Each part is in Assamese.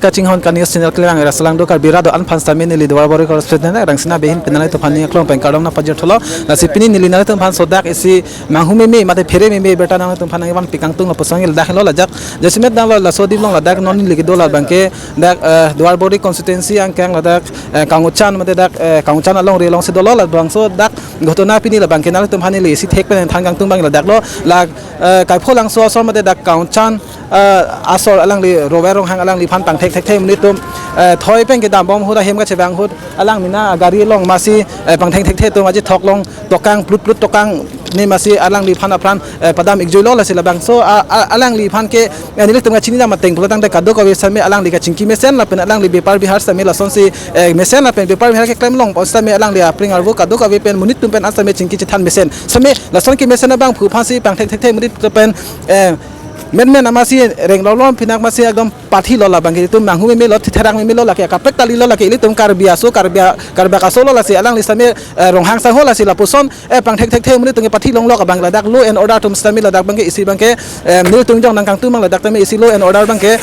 Pika Chinghon Kanias Channel Klang Rasalang Dokar Birado Anfan Samini Lidwar Bori Correspondent Rangsina Behin Penalai Topani Klong Penkarong na Pajatolo La Sipini Nilina Tumpan Sodak isi Mahumi Mate Pere Me Betana Tumpan Ivan Pikantung Posangil Daklo Lajak Jasimet Dalo La Sodi Long Ladak Non Ligidola Banke Dak Dwar Bori constituency ang Kang Ladak Kanguchan Mate Dak Kanguchan along Relong Sidolo La Bangso Dak Gotona Pini La Bankenal Tumpani Li Sit Hekpen Tangang Tumbang La Daklo La Kaipolang So Mate Dak Kanguchan Asor alang li roverong hang alang li phan pang thek menitum thoi peng ke dam bom huda hem ka chebang hud alang mina gari long masi pang thek tu maji thok long tokang plut tokang ni masi alang li phan apran padam igjolo la sila bang so alang li phan ke ni le tunga chini na mateng pulatang de kado ko same alang li ka chingki mesen la pen alang li bepar bihar same la son si mesen la pen bepar bihar ke klem long posta me alang li apring arbu kado ko pen munit tum pen asame chingki chan mesen same la son ki mesen bang phu phan si pang thek munit pen men amasi reng lolom pinak masi agam pathi lola bangi tu manghu me lot therang me lola ke kapek tali lola ke ili tum karbia ka solo la si alang li same ronghang sang hola si la puson pang thek muni tung pathi long lok bangla dak law and order tum stamil la dak bangi isi bangke mil tung jong nang kang tu mang la dak tame isi law and order bangke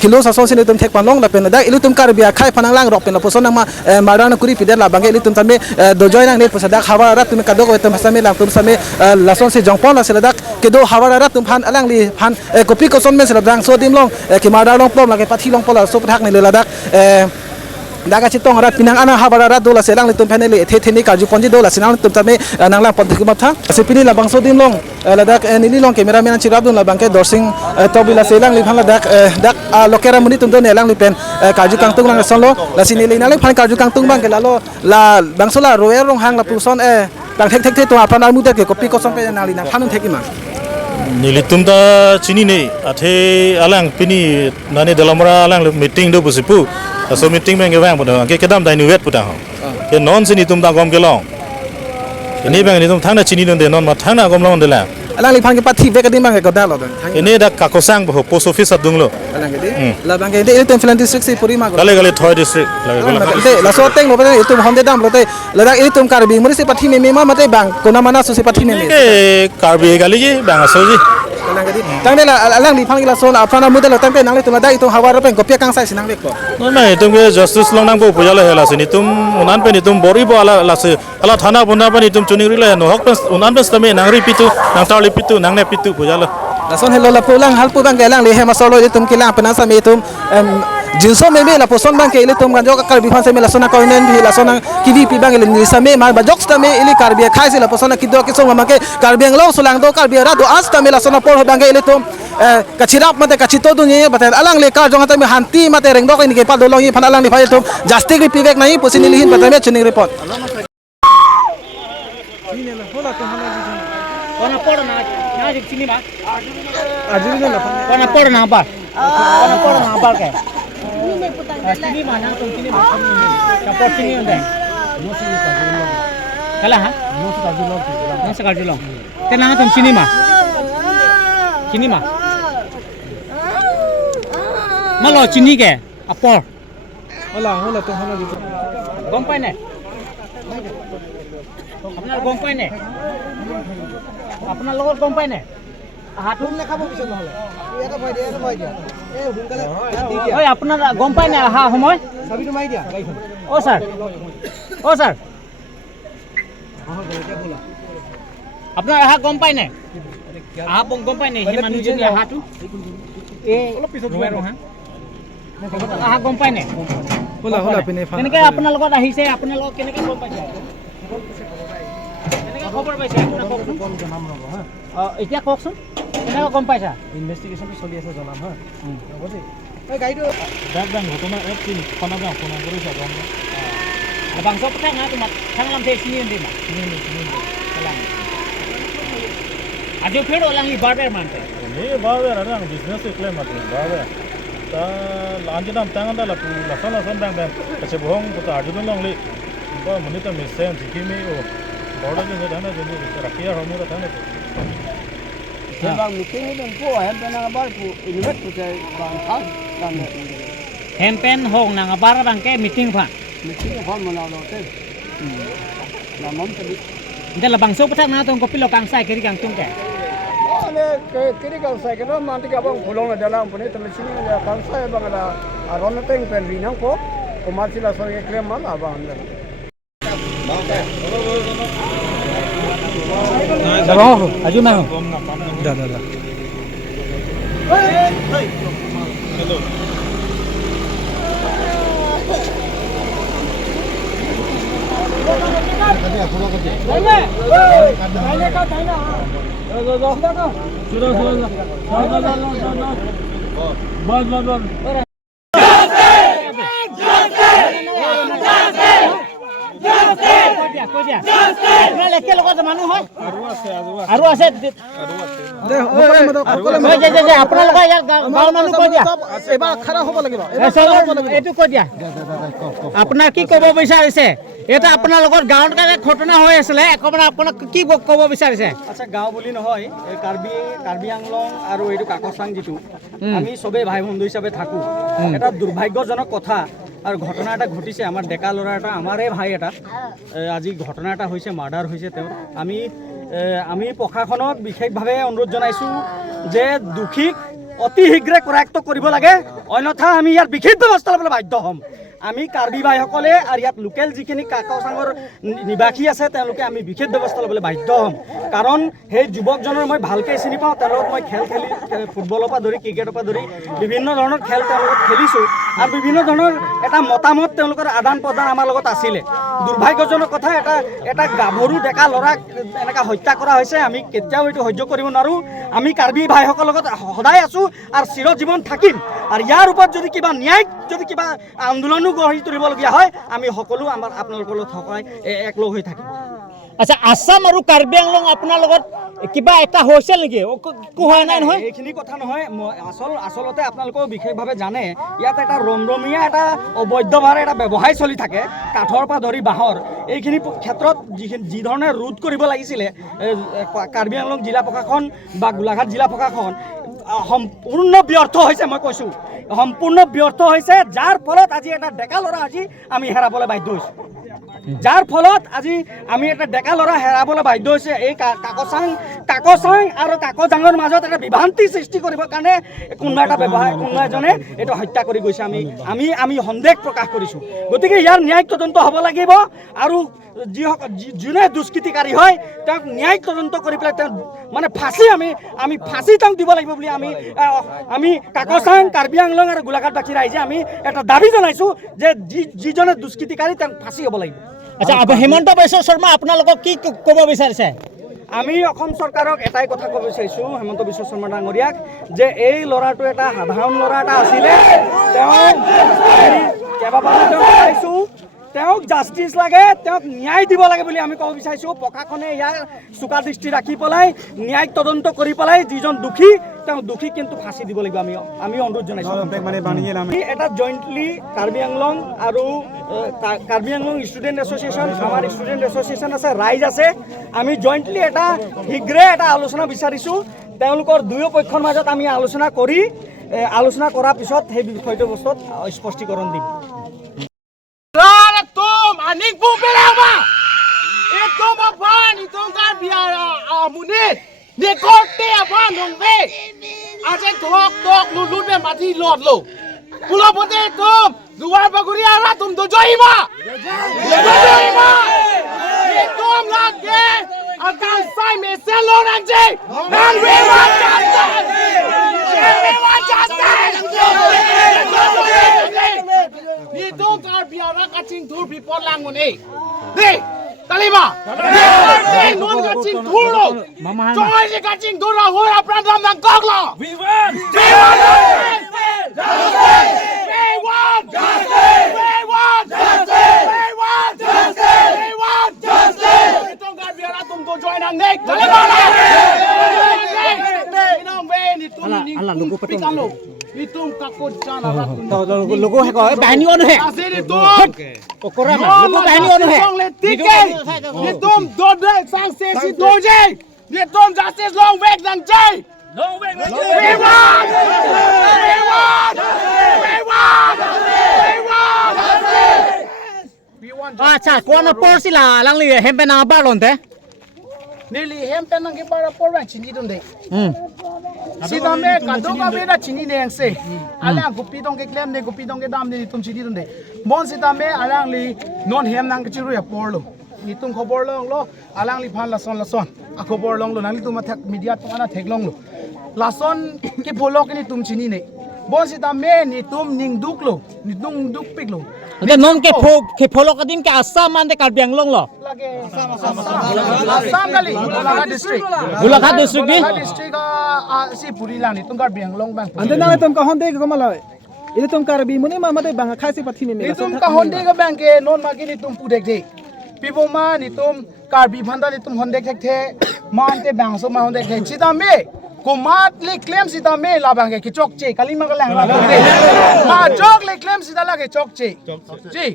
kilo sa son sin tum thek panlong la pen dak ili tum karbia khai panang lang rok pen la puson nang ma marana kuri pider la bangi ili tum tame do joy nang ne pusa dak hawa rat tum kadok tum same la tum same la son si jongpon la si la dak ke do hawa rat tum phan alang li phan kopi ko son men sila brang so dim long ki mada long plom la ke pathi long pola so pathak ni le ladak daga chitong rat pinang ana habara rat dola selang le tum paneli the karju ponji dola sinang tum tame nangla ponti kuma tha sepini la bang so dim long ladak nili long cameraman chirab dun la bangke dorsing tobila selang li phan ladak dak lokera muni tum don elang li pen karju kangtung lang sonlo la sinili na le phan karju kangtung bang ke lalo la bangsola roer rong hang la puson bang thek to apana mu de ke kopi ko son pe nali na phanun thekima Nilitum ta chini ne athe alang pini nani dalamra alang meeting do busipu so meeting bang gewang pada ke kedam dai nuwet puta ke non sini tum ta gom ke long ini bang ni tum thang na chini don de non ma thang na gom long de la alang li phan ke pathi ve ka dim bang ke da lo ini da ka kosang bo post office adung lo alang ke di la bang ke de tum filan district si puri ma gale thoi district la so teng lo pe tum honde dam lo te la da tum karbi muri si pathi me ma mate bang kona mana so si pathi me ke karbi gali ji bang so ji tang de la alang li phang la so la phana mudel tang pe nang le tum da itu hawar pe kopia kang sai sinang le ko no tum ke justice long nang bo pujala hela sini tum unan pe ni tum bori bo ala se ala thana bunda pa ni tum chuningri la no hok pe unan pe stame nang ri pitu nang tawli pitu nang ne pitu pujala la son hello la pulang hal pu bang ke lang le he ma solo tum ki lang pena sa me tum jinso me la poson bang ke ile tum ganjo ka karbi phan se me la sona koinen bi la sona kivi pi bang ile ni sa me ma ba jok sta me ile karbi khai se la posona ki do ki so ma ke karbi ang lo sulang do karbi ra do as ta me la sona por bang ke ile tum kachirap mate kachito du ni bata alang le kar jong ta me hanti mate reng do ni ke pa do long phan alang ni phai tum jastik ri pi bek nai posini lihin bata me chuning report kona por na sini ba ajuri na kona por na ba ke sini mana tum sini ba support sini onde kala ha no se karju long tenang tum sini ma malo sini ke apor hola tum hola gitu gom pai ne আপনার গম পায় না আপনার লগৰ গম পায় না হাতু লেখাব পিছত নহলে এটা ভয় দিয়া এই হুনকালে দি দিয়া ওই আপনার গম পায় না হা সময় চাবিটো মাৰি দিয়া গাইখন ও স্যার আপনার হা গম পায় না হা গম পায় না হে মানুহজনী হাতু এ অলপ পিছত ৰয় হা হা গম পায় না hola পিনে কেনেকে আপোনাৰ লগত আহিছে আপোনাৰ লগত কেনেকে গম পাইছে খবৰ পাইছে আপোনাৰ কওকচোন কোন নাম ৰব হা এতিয়া কওকচোন কেনেকৈ গম পাইছা ইনভেষ্টিগেশ্যনটো চলি আছে জনাম হা হ'ব দেই এই গাড়ীটো bang ঘটনা এক tin khana bang phone কৰিছা গম bangso petang ha tumat thanglam the sini ndi ma sini salam ajo phero lang li barber mante ni bawe ra business ekle mate bawe ta lanjam tanganda la pu la sala san bang kache bohong ta ajun long le ba monita mesen sikimi o order je dana je rakia homu ta ne bang meeting itu pu hem pen ngabar pu invest pu cai bang khas dan hempen hong nang abar bang ke meeting pha meeting phone mana lo te la mom tadi nda la bangso petang na tong kopi lo kang sai kiri kang tung ke Ole kiri kau saya kira nanti abang pulang ke dalam punya terus sini ada kau saya bang ada aron teng pen rinang ko komersial sorry krem mal abang anda. Dabang ho, aju na ho. Da. আপনার একেলগত মানুহ হয় আৰু আছে আপোনালোকৰ ইয়াৰ গাঁৱৰ মানুহ কৈ দিয়া এবাৰ খাৰা হ'ব লাগিব এইটো কৈ দিয়া আপোনাৰ কি ক'ব বিচাৰিছে এটা আপোনালোকৰ গাঁৱত ঘটনা হৈ আছিলে অকণমান আপোনাক কি ক'ব বিচাৰিছে আচ্ছা গাঁও বুলি নহয় এই কাৰ্বি আংলং আৰু এইটো কাকচাং যিটো আমি চবেই ভাই বন্ধু হিচাপে থাকোঁ এটা দুৰ্ভাগ্যজনক কথা আৰু ঘটনা এটা ঘটিছে আমাৰ ডেকা ল'ৰা এটা আমাৰে ভাই এটা আজি ঘটনা এটা হৈছে মাৰ্ডাৰ হৈছে তেওঁৰ আমি প্ৰশাসনক বিশেষভাৱে অনুৰোধ জনাইছোঁ যে দোষীক অতি শীঘ্ৰে কৰায়ত্ব কৰিব লাগে অন্যথা আমি ইয়াৰ বিশেষ ব্যৱস্থা ল'বলৈ বাধ্য হ'ম আমি কাৰ্বি ভাইসকলে আৰু ইয়াত লোকেল যিখিনি কাকচাঙৰ নিবাসী আছে তেওঁলোকে আমি বিশেষ ব্যৱস্থা ল'বলৈ বাধ্য হ'ম কাৰণ সেই যুৱকজনৰ মই ভালকৈ চিনি পাওঁ তেওঁৰ লগত মই খেল খেলি ফুটবলৰ পৰা ধৰি ক্ৰিকেটৰ পৰা ধৰি বিভিন্ন ধৰণৰ খেল তেওঁৰ লগত খেলিছোঁ আৰু বিভিন্ন ধৰণৰ এটা মতামত তেওঁলোকৰ আদান প্ৰদান আমাৰ লগত আছিলে দুৰ্ভাগ্যজনক কথা এটা গাভৰু ডেকা ল'ৰাক এনেকৈ হত্যা কৰা হৈছে আমি কেতিয়াও এইটো সহ্য কৰিব নোৱাৰোঁ আমি কাৰ্বি ভাইসকলৰ লগত সদায় আছোঁ আৰু চিৰজীৱন থাকিম আৰু ইয়াৰ ওপৰত যদি কিবা ন্যায় যদি কিবা আন্দোলনো গঢ়ি তুলিবলগীয়া হয় আমি সকলো আপোনালোকৰ লগত সহায় একলগ হৈ থাকিম আচ্ছা আসাম আৰু কাৰ্বি আংলং আপোনাৰ লগত কিবা এটা হৈছিল নেকি হোৱা নাই নহয় এইখিনি কথা নহয় আচলতে আপোনালোকেও বিশেষভাৱে জানে ইয়াত এটা ৰমৰমীয়া এটা অবৈধভাৱে এটা ব্যৱসায় চলি থাকে কাঠৰ পৰা ধৰি বাঁহৰ এইখিনি ক্ষেত্ৰত যি ধৰণে ৰোধ কৰিব লাগিছিলে কাৰ্বি আংলং জিলা প্ৰশাসন বা গোলাঘাট জিলা প্ৰশাসন সম্পূৰ্ণ ব্যৰ্থ হৈছে মই কৈছোঁ সম্পূৰ্ণ ব্যৰ্থ হৈছে যাৰ ফলত আজি এটা ডেকা ল'ৰা আজি আমি হেৰাবলৈ বাধ্য হৈছোঁ যাৰ ফলত আজি আমি এটা ডেকা ল'ৰা হেৰাবলৈ বাধ্য হৈছে এই কাকচাং আৰু কাকজাঙৰ মাজত এটা বিভ্ৰান্তি সৃষ্টি কৰিবৰ কাৰণে কোনোবা এজনে এইটো হত্যা কৰি গৈছে আমি সন্দেহ প্ৰকাশ কৰিছোঁ গতিকে ইয়াৰ ন্যায়িক তদন্ত হ'ব লাগিব আৰু যোনে দুষ্কৃতিকাৰী হয় তেওঁক ন্যায়িক তদন্ত কৰি পেলাই তেওঁ মানে ফাঁচি আমি ফাঁচি তেওঁক দিব লাগিব বুলি আমি কাকচাং কাৰ্বি আংলং আৰু গোলাঘাটবাসী ৰাইজে আমি এটা দাবী জনাইছোঁ যে যিজনে দুষ্কৃতিকাৰী তেওঁক ফাঁচি হ'ব লাগিব আচ্ছা হিমন্ত বিশ্ব শৰ্মা আপোনালোকক কি ক'ব বিচাৰিছে আমি অসম চৰকাৰক এটাই কথা ক'ব বিচাৰিছোঁ হিমন্ত বিশ্ব শৰ্মা ডাঙৰীয়াক যে এই ল'ৰাটো এটা সাধাৰণ ল'ৰা এটা আছিলে তেওঁক কেইবাবাৰো তেওঁক পাইছোঁ তেওঁক জাষ্টিচ লাগে তেওঁক ন্যায় দিব লাগে বুলি আমি ক'ব বিচাৰিছোঁ প্ৰশাসনে ইয়াৰ চোকা দৃষ্টি ৰাখি পেলাই ন্যায়িক তদন্ত কৰি পেলাই যিজন দোষী তেওঁ দোষী কিন্তু ফাঁচি দিব লাগিব আমি অনুৰোধ জনাইছোঁ এটা জইণ্টলি কাৰ্বি আংলং আৰু কাৰ্বি আংলং ষ্টুডেণ্ট এছ'চিয়েশ্যন আমাৰ ষ্টুডেণ্ট এছ'চিয়েশ্যন আছে ৰাইজ আছে আমি জইণ্টলি এটা শীঘ্ৰে এটা আলোচনা বিচাৰিছোঁ তেওঁলোকৰ দুয়ো পক্ষৰ মাজত আমি আলোচনা কৰাৰ পিছত সেই বিষয়টো বস্তুত স্পষ্টীকৰণ দিম Tom, aning po pelama. Ito mapan, itong karbiara amunit. Ni korte apan dong be. Ase tok lulut me mati lot lo. Pulo pote tom, luar baguri ara tum to joima. Joima. Tom lagi. Akan sai me selo nanje. Nang we wajatan. We wajatan. Ni dong karbiara kacing tur people langun eh. Nih, kalima. Nih, non kacing tur lo. Joy si kacing tur lo, hora pradam nang kok lo. We want justice. We want justice. We want justice. We want justice. We want justice. Ni dong karbiara tum to joy nang nek. Kalima. Ni dong we ni tum ni pikan lo. Itum kakot jana logo হে কয় বাহিনী অনুহে asir itum okora ma logo বাহিনী অনুহে song le tike itum dode sang sesi doje itum justice long weg nang jay long weg we want we want we want we want আচ্ছা কোন পড়ছিলা লাংলি হেম্পে না বারলনতে nili hem pen nang para por bang chini dun de sida me kadong ka beda chini ne angse ala gupi dong ke klem ne gupi dong ke dam ne tum chini dun de mon sida me alang li non hem nang chiru ya por lo ni tum khobor long lo alang li phan la son a khobor long lo nang li tum thak media tum ana thek long lo la son ke bolok ni tum chini ne bon sida me ni tum ning duk lo ni dung duk pik lo Ante non ke follow kadin ke Assam ande Karbi Anglong lo. Assam kali Golaghat district Golaghat district ni. Golaghat district si puri lang ni tum Karbi Anglong bang Ante na tum ka honde ko malay. Ini tum Karbi muni ma mate bang khai si pathi me ni tum ka honde ka bang ke non ma ke ni tum pudek de pibo ma ni tum Karbi phanda ni tum honde khek the ma ante bang so ma honde khek chida me kumat le claim sida me la bang ke chok che kali ma ka lang la bang ma chok le claim sida la ke chok che ji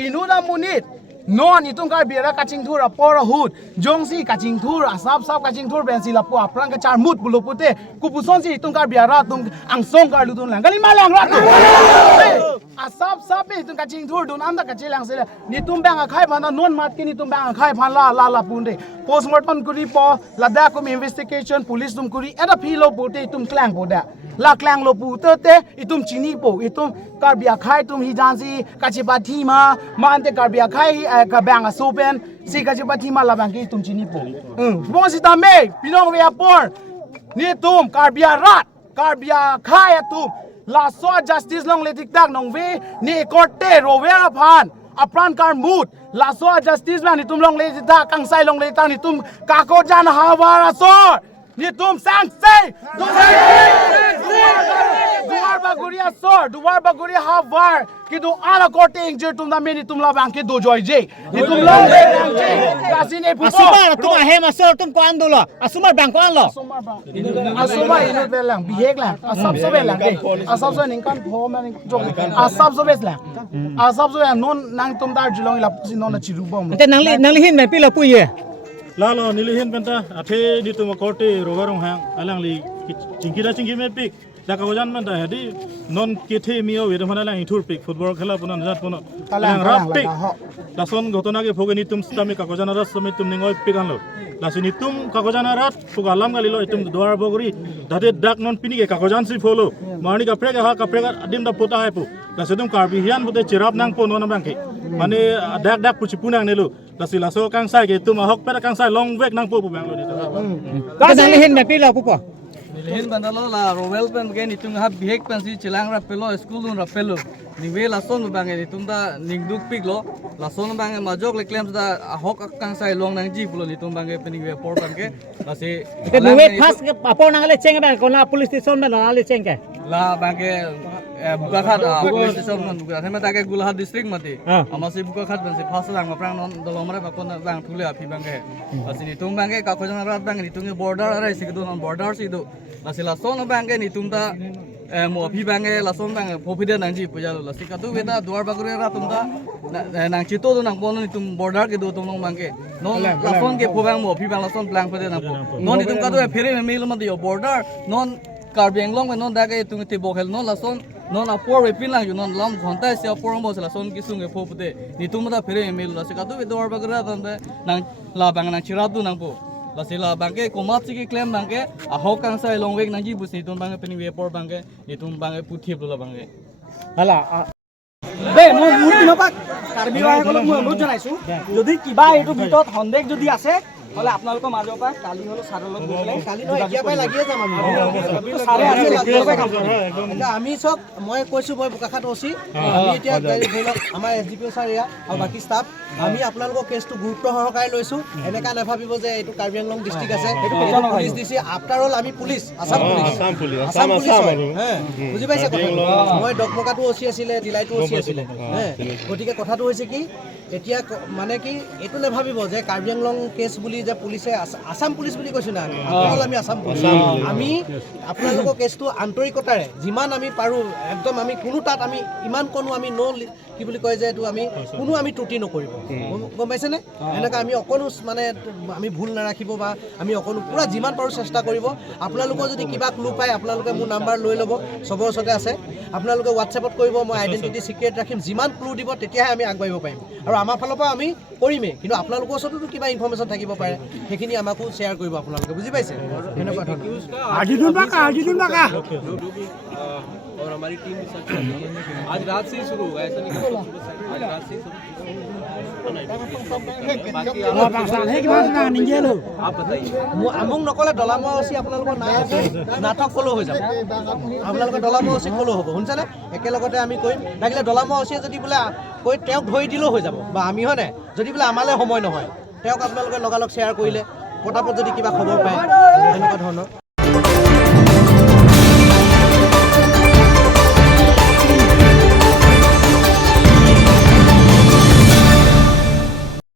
inu da munit non itung kar biara kaching thur apora hut jongsi kaching thur asap kaching thur bensi la pu aprang ka char mut bulo pute kupuson si itung kar biara tum angsong kar ludun lang kali malang rat asap itung kaching thur dun anda kachilang sele ni tum bang khai bana non mat ke ni tum bang khai phan la punde postmortem kuri po lada kum investigation police tum kuri eta philo pute tum klang poda la klang lo pute te itum chini po itum kar bia khai tum hijansi kachipathi ma ante kar bia khai ka bang sopen si kachipathi ma la bang ki tum chini po bon si ta me pinong ria por ni tum kar bia rat kar bia khai tum la so justice long le tik tak nong ve ni korte ro vera phan apran kar mut la so justice la ni tum long le tik tak kang sai long le tak ni tum ka ko jan hawara so ni tum sang sei duar baguria havar ki du ala korte injure tum na me ni tum la bang ki do joy je ni tum long le bang je kasi ne pupo Asumar tum ahem asor tum ko ando lo. Asumar bang ko an lo. asoma inu belang bihek lang asap so belang de asap so ning kan pho ma ning jok asap so beslang asap so non nang tum dar jilong la pusi non na chiru bom Ante nangli hin me pi lo pu ye. Lalo nilihin penta athe di tu korte rogarong hang alang li cingki me pik da kawajan man da hadi non kethe mio we mana lang ithur pik football khela punan jat puno alang rap pik lason gotona ke phogeni tum stami kawajan ras sami tum ningoi pik anlo lasini tum kawajan rat pugalam gali lo tum duar bogri dade dak non pini ke kawajan si pholo mani ka prega ha ka prega adim da pota hai pu lasedum karbi hian bute chirap nang po non bangke mane dak puchi punang nelu lasi laso kang sai ke tum hok pera kang sai long vek nang po bang lo ni Ante nangli hin me pi lo pu po. Nilihin bandalo la rowel pen gen itung hab bihek pen si chilang rapelo school un rapelo niwe lason bang gen itung da ningduk pik lo lason bang majok le claims da hok kang sai long nang ji pulo itung bang pen niwe por bang ke lasi Ke nuwe pas apor nangale cheng bang ko na police station me na le cheng ke. la bang ke Bukakhat police station man Bukakhat hema ta ke Golaghat district mate amasi Bukakhat ben se phasa lang aprang non dolomare ba kon bang thule api bang ke lasi itung bang ke ka khojang rat bang itung border are sidu non border sidu lasi lason bang ke itung da mo api bang ke lason bang phopide nang ji pujalo lasi katu beta duar bagure ra tum da nang chito do nang bon itung border ke do tum nong bang ke non lason ke phobang mo api bang lason plan pade nang non itung katu fere me mil ma dio border non Karbi Anglong non da ke itung ti bokhel non lason non apor repin lang non lam ghonta se apor mo se lason kisung e phopde ni tum da fere me mil lasi katu be duar bagure ra nang la bang nang chiratu nang po lasila bangke komat sigi claim bangke ahok kang sai long wek nangji bus nitum bangke peni wepor bangke nitum bangke puthi bula bangke Hala বে মই মুৰ দিনৰ পৰা কাৰ্বি ভাইসকলক মই অনুৰোধ জনাইছোঁ যদি কিবা এইটো ভিতৰত সন্দেহ যদি আছে হলে আপোনালোকৰ মাজৰ পৰা কালি হলো ছাৰৰ লগত গৈ পেলাই কালি নহয় এতিয়া পাই লাগিয়ে যাম আমি ছাৰে আছে লাগিয়ে কাম কৰে এটা আমি সব মই কৈছোঁ মই বোকাখাট ওচি আমি এতিয়া ধৰি লওক আমাৰ এছডিপিঅ ছাৰ এয়া আৰু বাকী ষ্টাফ আমি আপোনালোকৰ কেছটো গুৰুত্ব সহকাৰে লৈছোঁ এনেকা নাভাবিব যে এইটো কাৰ্বি আংলং ডিষ্ট্ৰিক্ট আছে এইটো পুলিচ দিছে আফটাৰ অল আমি পুলিচ আছাম পুলিচ বুজি পাইছে কথাটো মই ডকমকাটো ওচি আছিলে দিলাইটো ওচি আছিলে গতিকে কথাটো হৈছে কি এতিয়া মানে কি এইটো নাভাবিব যে কাৰ্বি আংলং কেছ বুলি যে পুলিচে আছাম পুলিচ বুলি কৈছোঁ না আমি আছাম পুলিচ আমি আপোনালোকৰ কেছটো আন্তৰিকতাৰে যিমান আমি পাৰোঁ একদম আমি কোনো তাত আমি ইমান কোনো আমি কি বুলি কয় যে এইটো আমি কোনো আমি ত্ৰুটি নকৰিব গম পাইছেনে এনেকৈ আমি অকণো মানে আমি ভুল নাৰাখিব বা আমি অকণো পূৰা যিমান পাৰোঁ চেষ্টা কৰিব আপোনালোকৰ যদি কিবা ক্লু পায় আপোনালোকে মোৰ নাম্বাৰ লৈ ল'ব চবৰ ওচৰতে আছে আপোনালোকে হোৱাটছএপত কৰিব মই আইডেণ্টিটি চিক্ৰেট ৰাখিম যিমান ক্লু দিব তেতিয়াহে আমি আগবাঢ়িব পাৰিম আৰু আমাৰ ফালৰ পৰা আমি কৰিমেই কিন্তু আপোনালোকৰ ওচৰতো কিবা ইনফৰ্মেশ্যন থাকিব পাৰে সেইখিনি আমাকো শ্বেয়াৰ কৰিব আপোনালোকে বুজি পাইছে সেনেকুৱা और हमारी टीम सर्च कर रही है आज रात से ही शुरू होगा ऐसा नहीं कि आज रात से ही आप बताइए মোক নকলে ডলামৰা অচি আপোনালোকৰ নাই আছে নাটক ফ'ল' হৈ যাব আপোনালোকৰ ডলামৰা অচি ফ'ল' হ'ব শুনিছেনে একেলগতে আমি কৰিম লাগিলে ডলামৰা অচিয়ে যদি বোলে কৈ তেওঁক ধৰি দিলেও হৈ যাব বা আমি হয় নাই যদি বোলে আমালৈ সময় নহয় তেওঁক আপোনালোকে লগালগ শ্বেয়াৰ কৰিলে পটাপট যদি কিবা খবৰ পায় তেনেকুৱা ধৰণৰ